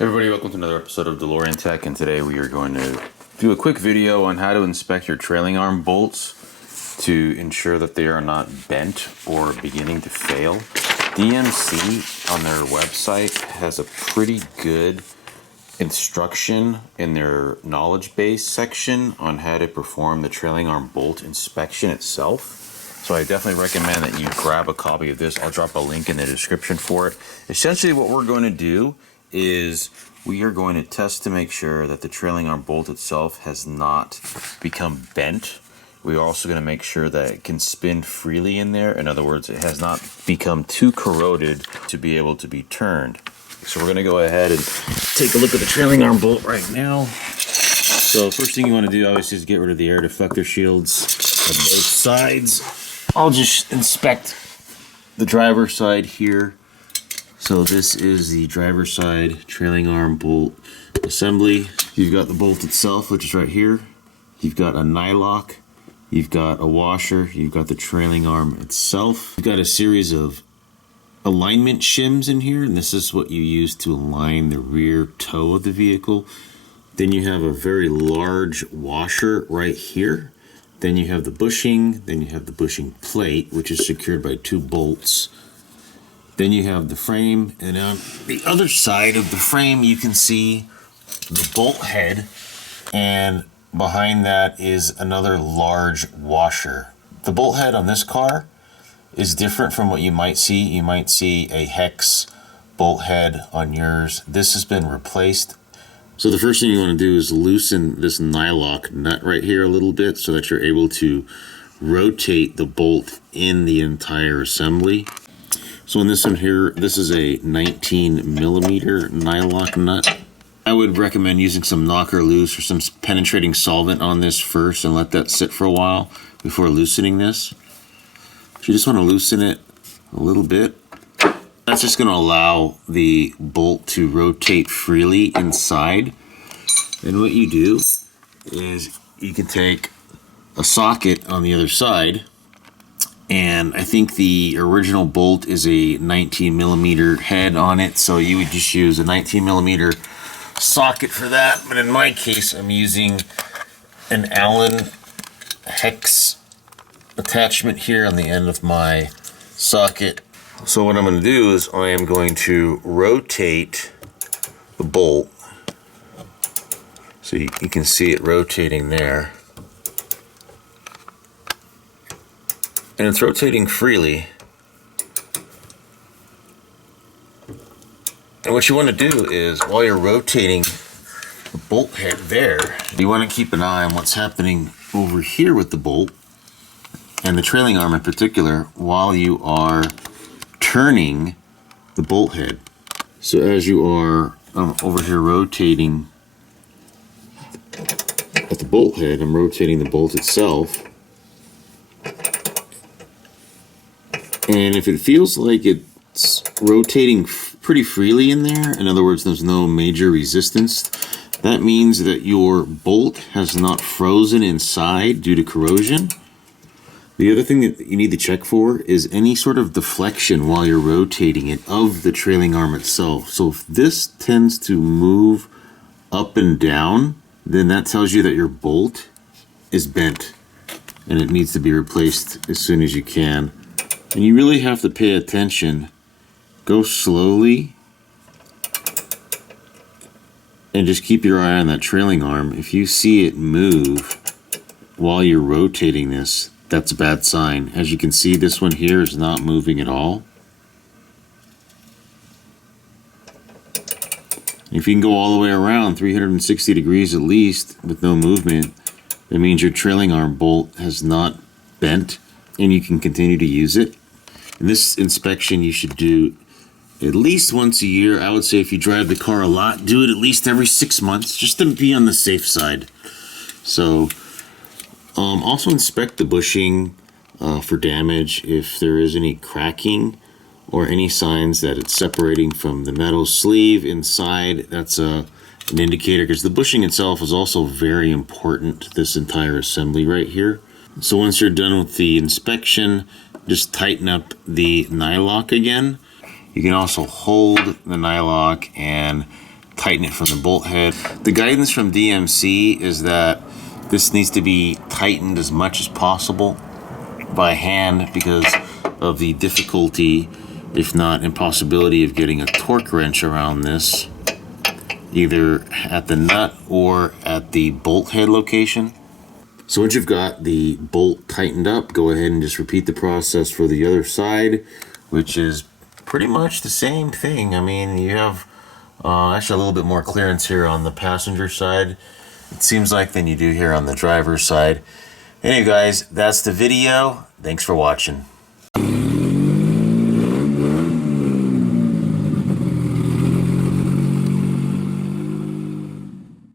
Everybody, welcome to another episode of DeLoreanTECH, and today we are going to do a quick video on how to inspect your trailing arm bolts to ensure that they are not bent or beginning to fail. DMC on their website has a pretty good instruction in their knowledge base section on how to perform the trailing arm bolt inspection itself. So I definitely recommend that you grab a copy of this. I'll drop a link in the description for it. Essentially what we're going to do is we are going to test to make sure that the trailing arm bolt itself has not become bent. We are also going to make sure that it can spin freely in there. In other words, it has not become too corroded to be able to be turned. So we're going to go ahead and take a look at the trailing arm bolt right now. So first thing you want to do obviously is get rid of the air deflector shields on both sides. I'll just inspect the driver's side here. So this is the driver's side trailing arm bolt assembly. You've got the bolt itself, which is right here. You've got a nylock. You've got a washer. You've got the trailing arm itself. You've got a series of alignment shims in here, and this is what you use to align the rear toe of the vehicle. Then you have a very large washer right here. Then you have the bushing. Then you have the bushing plate, which is secured by 2 bolts. Then you have the frame, and on the other side of the frame you can see the bolt head, and behind that is another large washer. The bolt head on this car is different from what you might see. You might see a hex bolt head on yours. This has been replaced. So the first thing you want to do is loosen this nylock nut right here a little bit so that you're able to rotate the bolt in the entire assembly. So in this one here, this is a 19 millimeter nylock nut. I would recommend using some knocker loose or some penetrating solvent on this first and let that sit for a while before loosening this. So you just want to loosen it a little bit. That's just going to allow the bolt to rotate freely inside. And what you do is you can take a socket on the other side, and I think the original bolt is a 19 millimeter head on it, so you would just use a 19 millimeter socket for that. But in my case, I'm using an Allen hex attachment here on the end of my socket. So what I'm going to do is I am going to rotate the bolt so you can see it rotating there. And it's rotating freely. And what you want to do is, while you're rotating the bolt head there, you want to keep an eye on what's happening over here with the bolt, and the trailing arm in particular, while you are turning the bolt head. So as you are over here rotating at the bolt head, I'm rotating the bolt itself. And if it feels like it's rotating pretty freely in there, in other words, there's no major resistance, that means that your bolt has not frozen inside due to corrosion. The other thing that you need to check for is any sort of deflection while you're rotating it of the trailing arm itself. So if this tends to move up and down, then that tells you that your bolt is bent and it needs to be replaced as soon as you can. And you really have to pay attention. Go slowly and just keep your eye on that trailing arm. If you see it move while you're rotating this, that's a bad sign. As you can see, this one here is not moving at all. If you can go all the way around 360 degrees at least with no movement, that means your trailing arm bolt has not bent and you can continue to use it. And this inspection you should do at least once a year. I would say if you drive the car a lot, do it at least every 6 months, just to be on the safe side. So also inspect the bushing for damage. If there is any cracking or any signs that it's separating from the metal sleeve inside, that's an indicator, because the bushing itself is also very important to this entire assembly right here. So once you're done with the inspection, just tighten up the nylock again. You can also hold the nylock and tighten it from the bolt head. The guidance from DMC is that this needs to be tightened as much as possible by hand because of the difficulty, if not impossibility, of getting a torque wrench around this, either at the nut or at the bolt head location. So once you've got the bolt tightened up, go ahead and just repeat the process for the other side, which is pretty much the same thing. I mean, you have actually a little bit more clearance here on the passenger side, it seems like, than you do here on the driver's side. Anyway guys, that's the video. Thanks for watching.